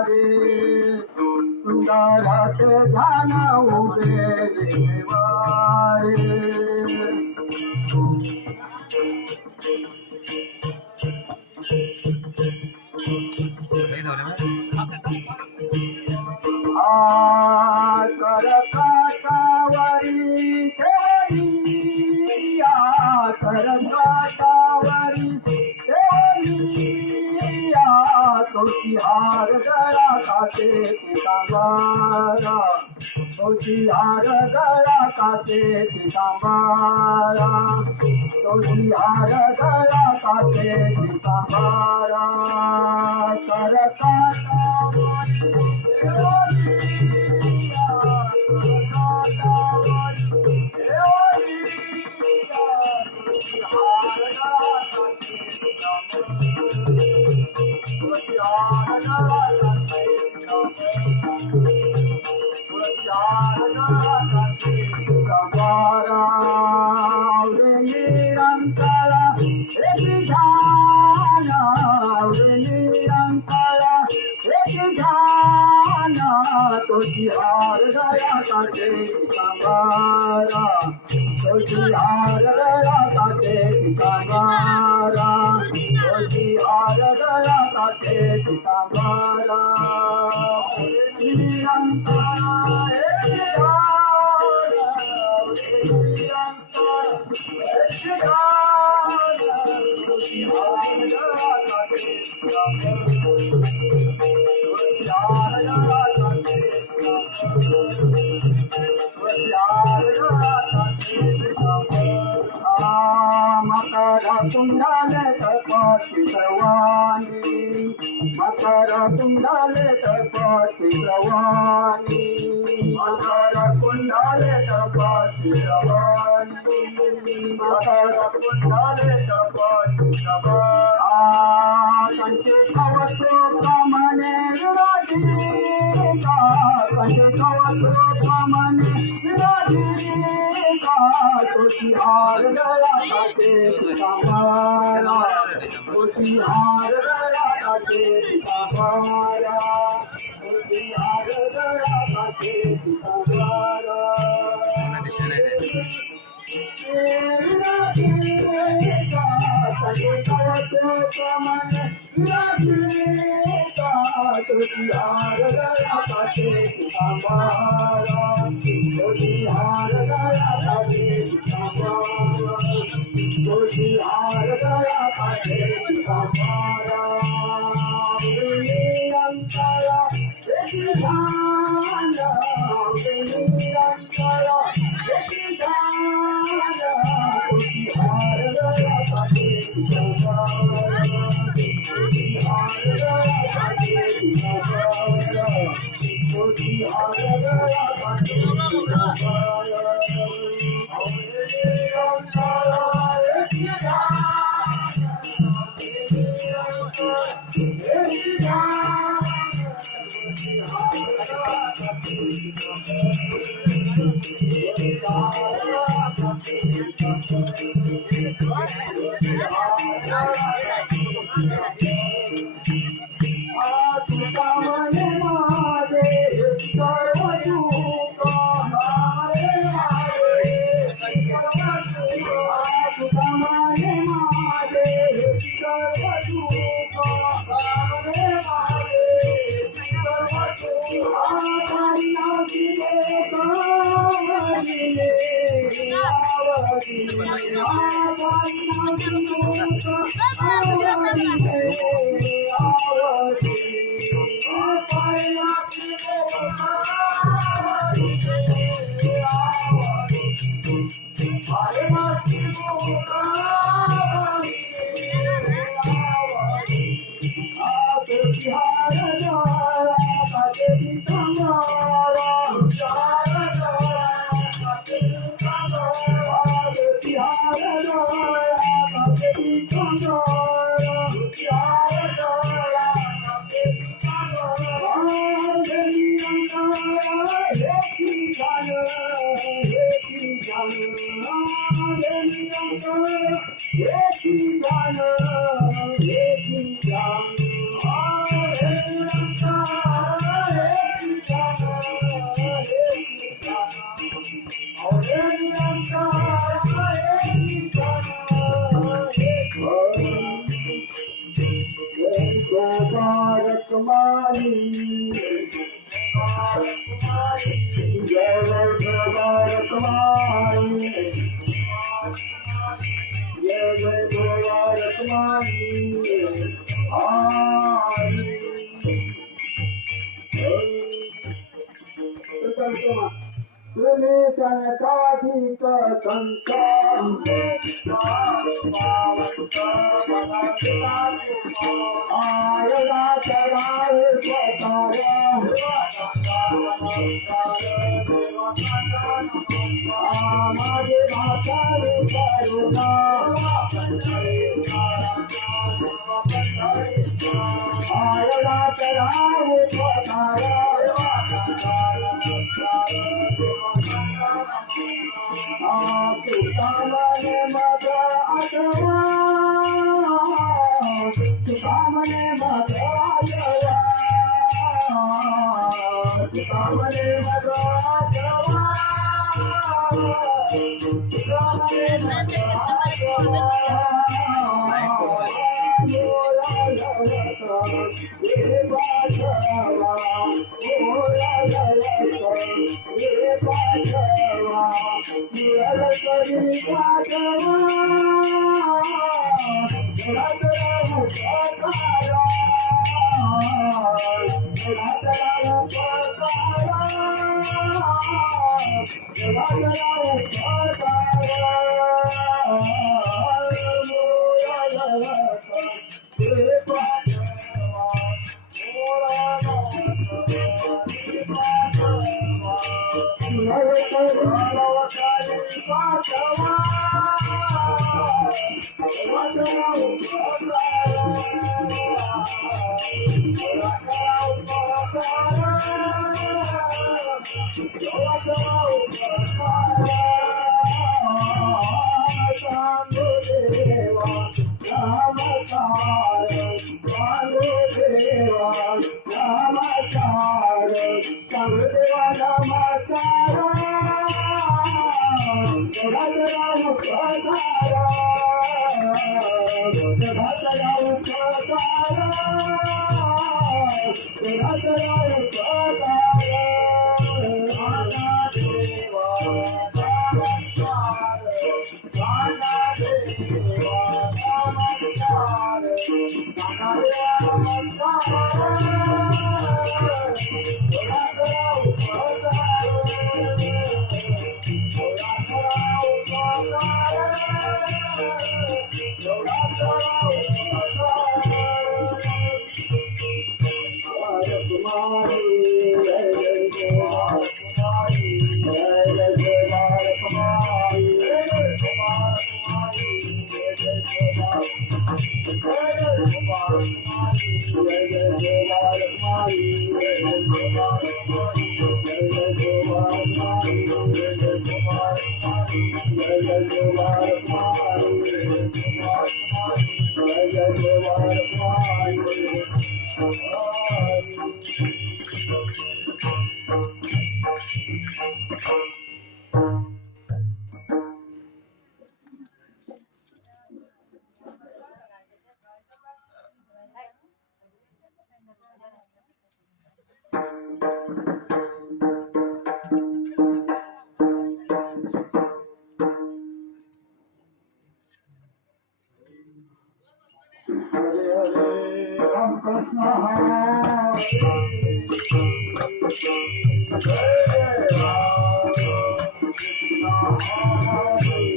रे. सुंदराचे ध्यान उभे देवा रे. काटे पितांबारा तुळशी हार गळा काटे पितांबारा तुळशी हार गळा काटे पितांबारा कर ఆరదయా చేసి తమారా కుండాలేత పాతిరవాణి అకార కుండాలేత పాతిరవాణి అకార కుండాలేత Thank you. Yeah.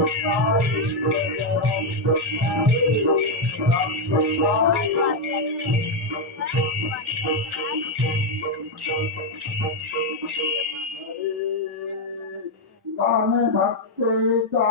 Thank you. तान भक्ति का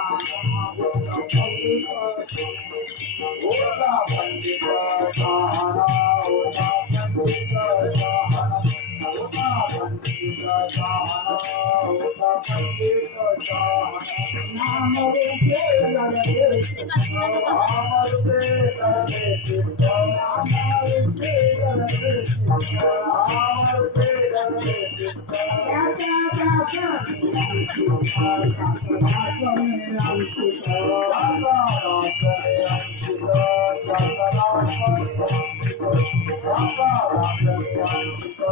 Oh,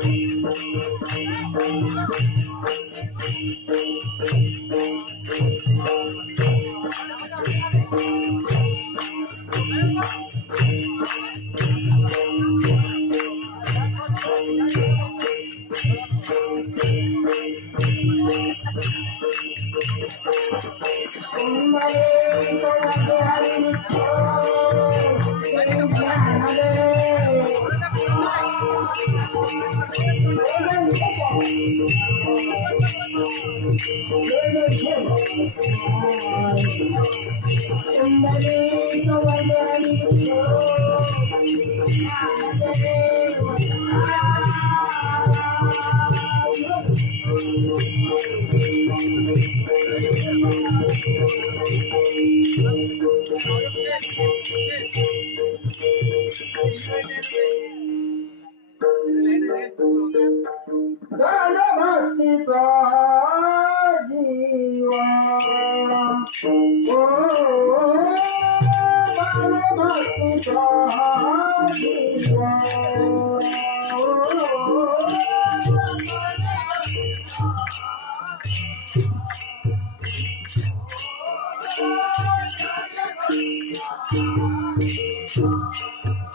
Thank you.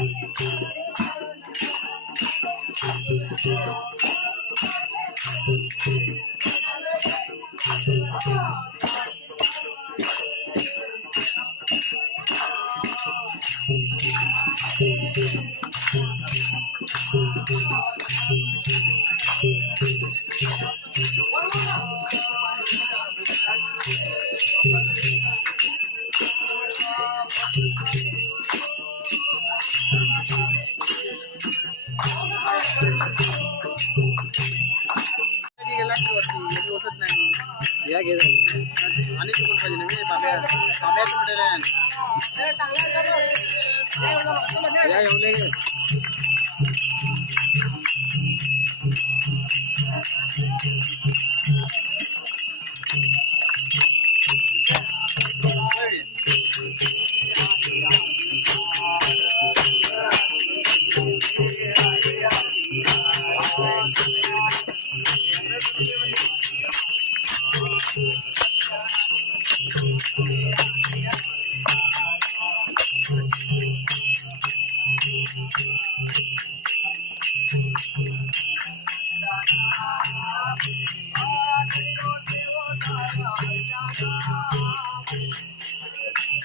Thank you. Ayaw lang. Ayaw lang.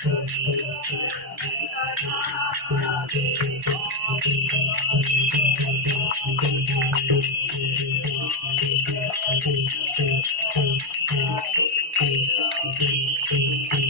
लगे Yeah.